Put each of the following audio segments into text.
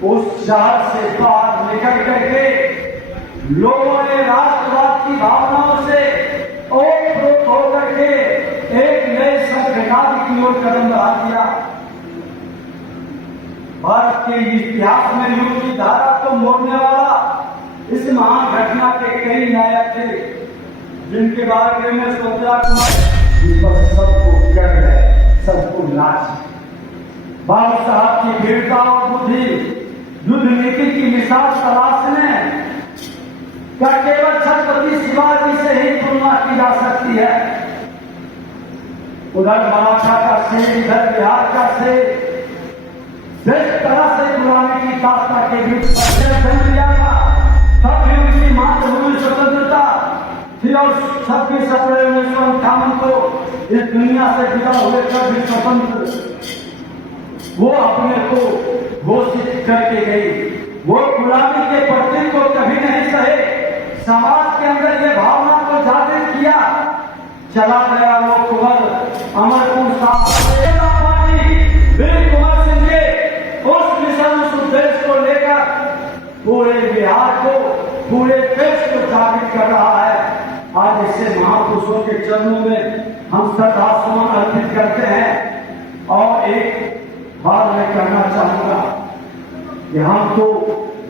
उस शहर से बाहर निकल करके लोगों ने राष्ट्रवाद की भावनाओं से ओतप्रोत होकर के एक नए संघर्ष की ओर कदम बढ़ा दिया। भारत के इतिहास में युद्ध की धारा को मोड़ने वाला इस महान घटना के कई नायक थे, जिनके बारे में सोचा जिस पर सबको गर्व है, सबको नाच। बाबा साहब की वीरता और बुद्धि युद्ध नीति की मिसाल तलाशने का केवल छत्रपति शिवाजी से ही तुलना की जा सकती है। उधर मराठा का शेर, इधर बिहार का शेर, जिस तरह से गुलामी की ताकत के बीच जन्म लिया था, तब भी उनकी मातृभूमि स्वतंत्रता थी और 26 अप्रैल 1958 को इस दुनिया से जुदा हुए कभी स्वतंत्र वो अपने को घोषित करके गई। वो गुलामी के प्रतीक को कभी नहीं सहे, समाज के अंदर ये भावना को जागृत किया। चला गया वो कुंवर अमरपुर साहब वीर कुंवर सिंह के उस मिशन, उस उद्देश्य को लेकर पूरे बिहार को, पूरे देश को जागृत कर रहा है। आज ऐसे महापुरुषों के चरणों में हम श्रद्धासुमन अर्पित करते हैं। और एक बात मैं कहना चाहूंगा कि हम तो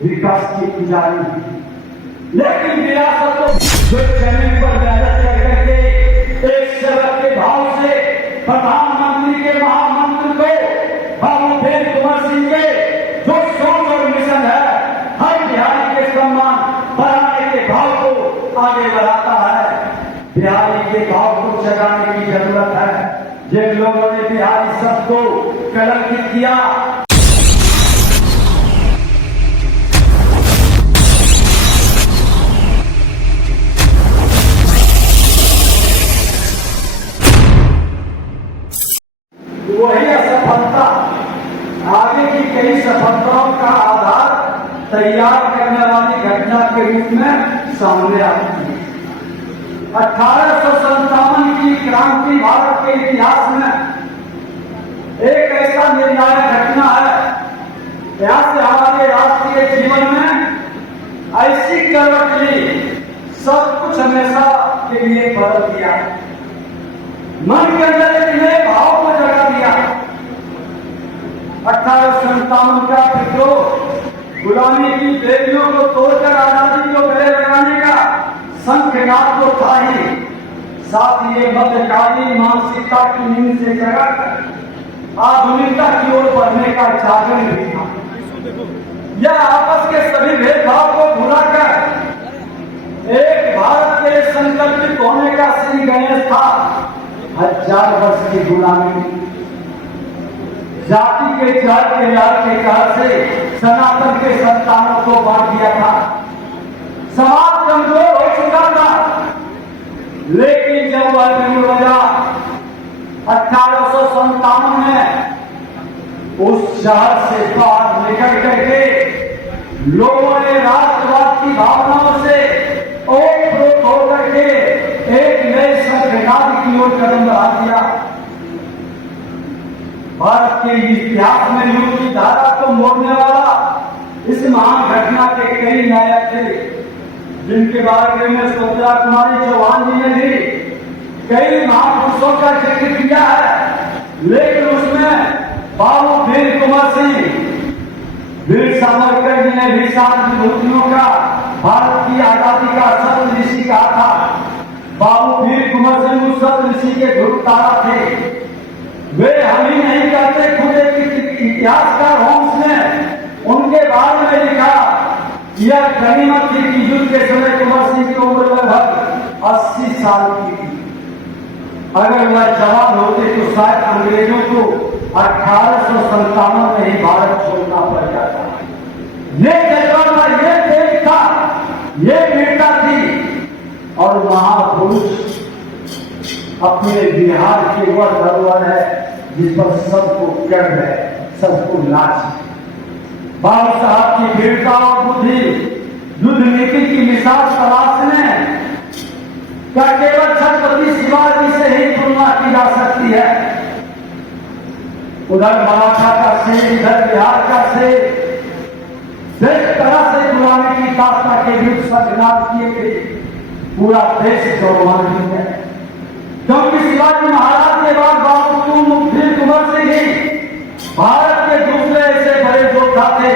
विकास के पुजारी हैं, लेकिन विरासत तो जो जमीन पर मेहनत करके एक सेवक के भाव से प्रधानमंत्री के महामंत्री को बाबू वीर कुंवर सिंह के जो सोच और मिशन है, हर बिहारी के सम्मान बढ़ाने के भाव को आगे बढ़ाता है। बिहारी के भाव को जगाने की जरूरत है। जिन लोगों ने बिहारी शब्द को कलंकित किया, वही असफलता आगे की कई सफलताओं का आधार तैयार करने वाली घटना के रूप में सामने आती है। 1857 की क्रांति भारत के इतिहास में एक ऐसा निर्णायक घटना है। यहाँ से हमारे राष्ट्रीय जीवन में ऐसी करवट ली, सब कुछ हमेशा के लिए बदल दिया, मन के अंदर एक नए भाव को जगा दिया। 1857 का विद्रोह गुलामी की देवियों को तोड़कर आजादी को गले लगाने का संघर्ष तो था ही, साथ ही ये मध्यकालीन मानसिकता की नींद से जगाकर आधुनिकता की ओर बढ़ने का जागरण भी था। यह आपस के सभी भेदभाव को भुलाकर एक भारत के संकल्पित होने का श्री गणेश था। 1000 वर्ष की गुलामी, जाति के जड़ के लाल के कहर से सनातन के संतानों को बांट दिया था। समाज कमजोर हो चुका था, लेकिन जब वह नहीं बजा 1857 में उस शहर से बाहर निकल करके लोगों ने राष्ट्रवाद की भावनाओं से ओतप्रोत होकर के एक नए संघर्ष की ओर कदम बढ़ा दिया। भारत के इतिहास में युद्ध की धारा को मोड़ने वाला इस महान घटना के कई नायक थे, जिनके बारे में सुभद्रा कुमारी चौहान जी ने भी कई महापुरुषों का जिक्र किया है। लेकिन उसमें बाबू वीर कुंवर सिंह, वीर सावरकर जी ने भी 7 विभूतियों का भारत की आजादी का सप्त ऋषि कहा था। बाबू वीर कुंवर सिंह उस सप्त ऋषि के ध्रुव तारा थे। वे हम ही नहीं कहते, खुद एक इतिहासकार होम्स ने उनके बारे में लिखा, यह गनीमत थी कि युद्ध के समय कुंवर सिंह की उम्र लगभग 80 साल की थी। अगर वह जवान होते तो शायद अंग्रेजों को 1857 में ही भारत छोड़ना पड़ जाता। ये जज्बा था, ये तेज था, ये वीरता थी। और महापुरुष अपने बिहार के वह धरोहर है जिस पर सबको गर्व है, सबको नाच है। बाबा साहब की वीरता और बुद्धि युद्ध नीति की मिसाल तलाशने का केवल छत्रपति शिवाजी से ही तुलना की जा सकती है। उधर मराठा का शेर, इधर बिहार का शेर, जिस तरह से गुलामी की दास्ता के युद्ध संग्राम किए थे, पूरा देश गौरवान्वित है। क्योंकि शिवाजी महाराज के बाद बाबू वीर कुंवर सिंह ही भारत के दूसरे ऐसे बड़े योद्धा थे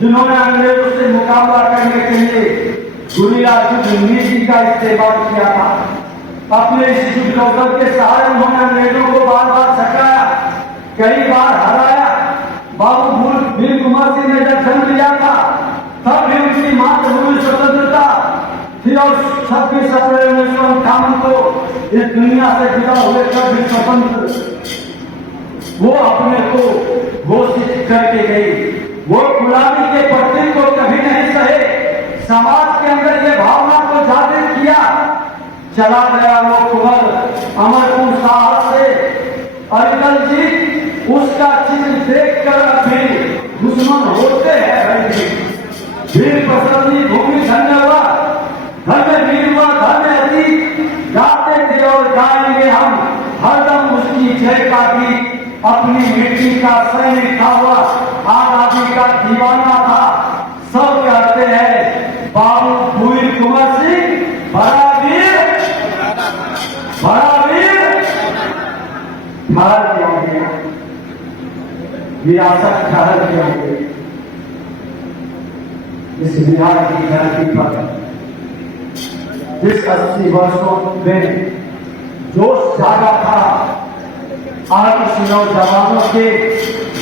जिन्होंने अंग्रेजों से मुकाबला करने के लिए गुरिल्ला युद्ध नीति का इस्तेमाल किया था। अपने इस युद्ध कौशल के सहारे उन्होंने अंग्रेजों को बार बार छकाया, कई बार हराया। बाबू वीर कुंवर सिंह ने जब जन्म लिया था तब भी उनकी मातृभूमि स्वतंत्रता थी और 26 अप्रैल 1958 को इस दुनिया से विदा हुए तब भी स्वतंत्र वो अपने को घोषित करके गई। वो गुलामी के प्रतीक को कभी नहीं सहे, समाज के अंदर ये भावना को जागृत किया। चला गया वो कुंवर अमरपुर साहब से अरिकल जी, उसका चित्र देखकर अभी दुश्मन होते हैं। वीर प्रसन्नी भूमि धन्यवाद, धन्य वीर व धन्य अतीत, गाते थे और गाएंगे हम हरदम उसकी जय का गीत। अपनी मिट्टी का सैनिक था वह, आजादी का दीवाना था। सब कहते हैं बाबू वीर कुंवर सिंह बड़ा वीर, बड़ा वीर। ठहर के हो गया विरासत, ठहर के हो गई। इस बिहार की धरती पर जिस 80 वर्षों में जोश जागा था, आज उस नौजवानों के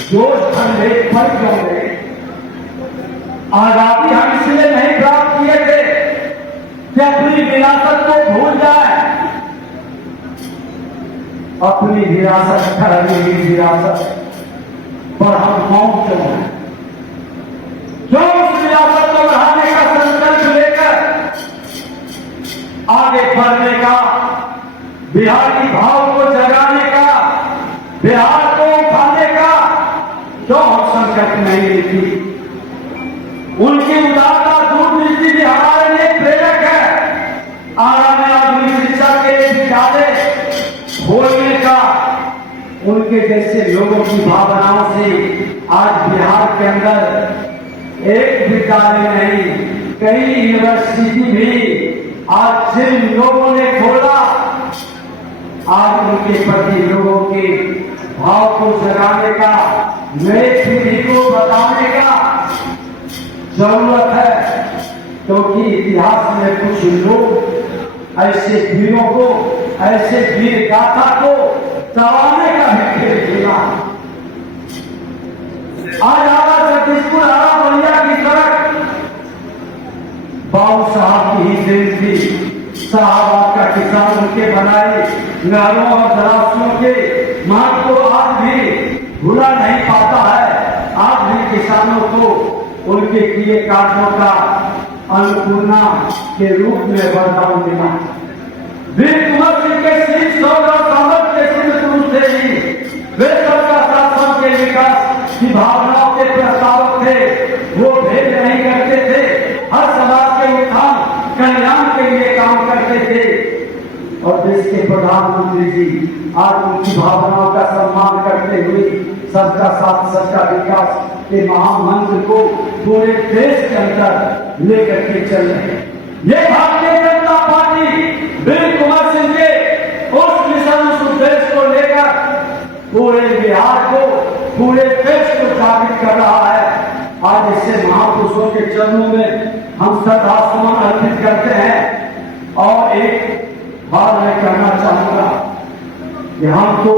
जोश ठंडे पड़ गए। आजादी हम इसलिए नहीं प्राप्त किए थे कि अपनी विरासत को भूल जाए। अपनी विरासत, ठहरी हुई विरासत पर हम मौन क्यों हैं? क्यों उस विरासत को बढ़ाने का संकल्प लेकर आगे बढ़ने का, बिहार की भाव को जगाने का, बिहार को उठाने का क्यों हम संकल्प नहीं लेती? उनकी उदारता दूरदृष्टि भी हमारे लिए प्रेरक है। आराम आधुनिक शिक्षा के विद्यालय खोलने का, उनके जैसे लोगों की भावनाओं से आज बिहार के अंदर एक विद्यालय नहीं, कई यूनिवर्सिटी भी आज जिन लोगों ने खोला, आज उनके प्रति लोगों के भाव को जगाने का, नए पीढ़ी को बताने का जरूरत है। क्योंकि इतिहास में कुछ लोग ऐसे वीरों को, ऐसे वीर गाथा को दबाने का भी खेल खेला। आज आवा छत्तीसपुर आवा बलिया की सड़क बाबू साहब की ही देन थी। साहब आपका किसान के बनाए नहरों और जलाशयों के महत्व को आज भी भूला नहीं पाता है। आज भी किसानों को उनके किए कार्यों का अन्नपूर्णा के रूप में वरदान मिला। वीर कुंवर सिंह के शीर्ष शौर्य और सामर्थ्य के सिद्ध पुरुष थे ही वे सबका साथ सबके विकास की भावनाओं के प्रस्तावक थे। वो भेद नहीं करते थे, हर समाज के उत्थान कल्याण के लिए काम करते थे। और देश के प्रधानमंत्री जी आज उनकी भावनाओं का सम्मान करते हुए सबका साथ सबका विकास के महामंत्र को पूरे देश के अंदर लेकर के चल रहे हैं। ये भारतीय जनता पार्टी वीर कुंवर सिंह के उस मिशन, उस उद्देश्य को लेकर पूरे बिहार को, पूरे देश को जागृत कर रहा है। आज ऐसे महापुरुषों के चरणों में हम श्रद्धासुमन अर्पित करते हैं। और एक बात मैं कहना चाहूंगा कि हम तो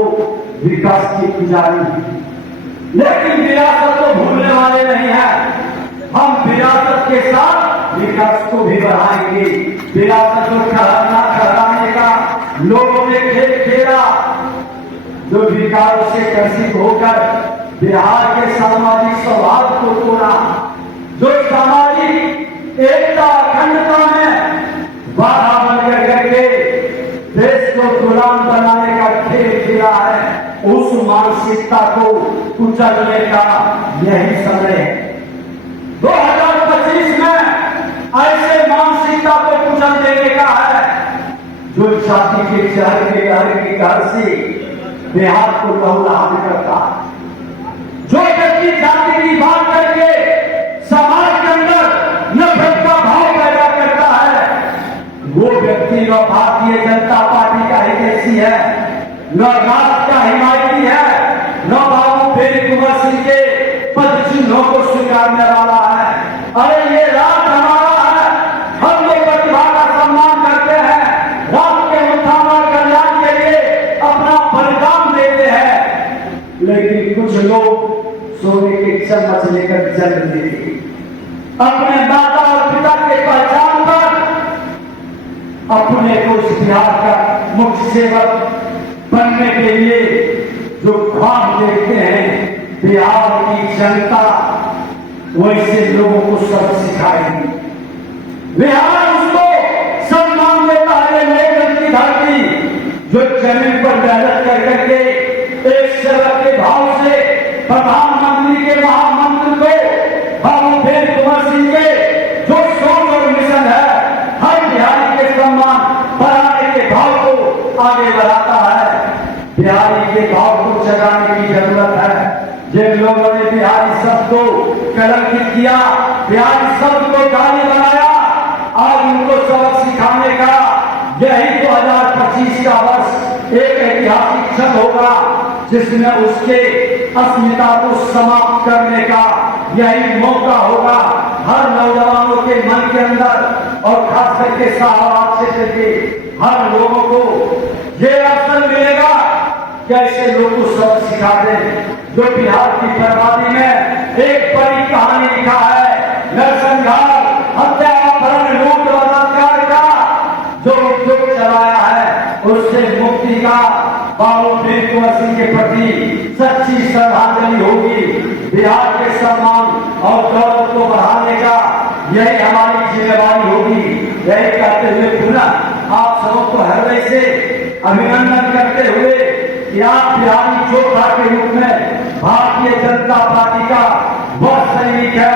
विकास के पुजारी हैं, लेकिन विरासत को भूलने वाले नहीं हैं। हम विरासत के साथ विकास को भी बढ़ाएंगे। विरासत को खराने का लोगों ने खेल खेला, जो विकारों से ग्रसित होकर बिहार के सामाजिक सौहार्द को तोड़ा, जो सामाजिक एकता अखंडता में बाधा बनकर करके देश को गुलाम बनाने का खेल खेला है, उस मानसिकता को कुचलने का यही समय है। 2025 में ऐसे मानसिकता को कुचल देने का है जो जाति के चहर के लहर की घर से बिहार को लहूलुहान करता है। जो व्यक्ति जाति की बात करके समाज न राज का हिमायती है, न बाबू फेरी कुंवर सिंह के पद चिन्हों को स्वीकारने वाला है। अरे ये राज हमारा है, हम लोग प्रतिभा का सम्मान करते हैं, राष्ट्र के उत्थान और कल्याण के लिए अपना बलिदान देते हैं। लेकिन कुछ लोग सोने के चम्मच लेकर जन्म देते, अपने माता और पिता के पहचान पर अपने को इस बिहार का मुख्य सेवक बनने के लिए जो ख्वाब देखते हैं बिहार की जनता, वैसे लोगों को सब सिखाएगी। बिहार उसको सम्मान देता है, लेकर की धरती जो जमीन पर मेहनत कर करके एक सेवक के भाव से प्रधानमंत्री के महामंत्री को बाबू फेरी कुंवर सिंह के जो सोच और मिशन है, हर बिहारी के सम्मान बढ़ाने के भाव को आगे बढ़ाता है। बिहारी के भाव को जगाने की जरूरत है। जिन लोगों ने बिहारी शब्द को कलंकित किया, बिहारी शब्द को गाली बनाया, आज उनको सबक सिखाने का यही 2025 का वर्ष एक ऐतिहासिक क्षण होगा, जिसमें उसके अस्मिता को समाप्त करने का यही मौका होगा। हर नौजवानों के मन के अंदर और खास करके शाहबाद क्षेत्र के हर लोगों को ये अवसर मिलेगा कि ऐसे लोगों को सबक सिखा दें जो बिहार की बर्बादी में एक बड़ी कहानी लिखा है। नरसंहार, हत्या, अपहरण, लूट, बलात्कार का जो उद्योग चलाया है, उससे मुक्ति का बाबू फेरी कुंवर सिंह के प्रति सच्ची श्रद्धांजलि होगी। बिहार के सम्मान और गौरव को बढ़ाने का यही हमारी जिम्मेवारी होगी। यही करते हुए पुनः आप सबको हृदय से अभिनंदन करते हुए कि आप बिहारी योद्धा के रूप में भारतीय जनता पार्टी का वह सैनिक है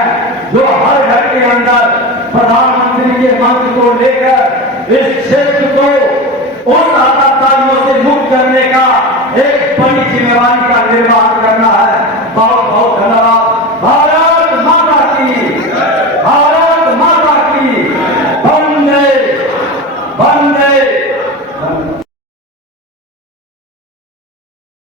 जो हर घर के अंदर प्रधानमंत्री के मंत्र को लेकर इस क्षेत्र को उन आतंकवादियों से मुक्त करने का एक बड़ी जिम्मेवारी का निर्वाह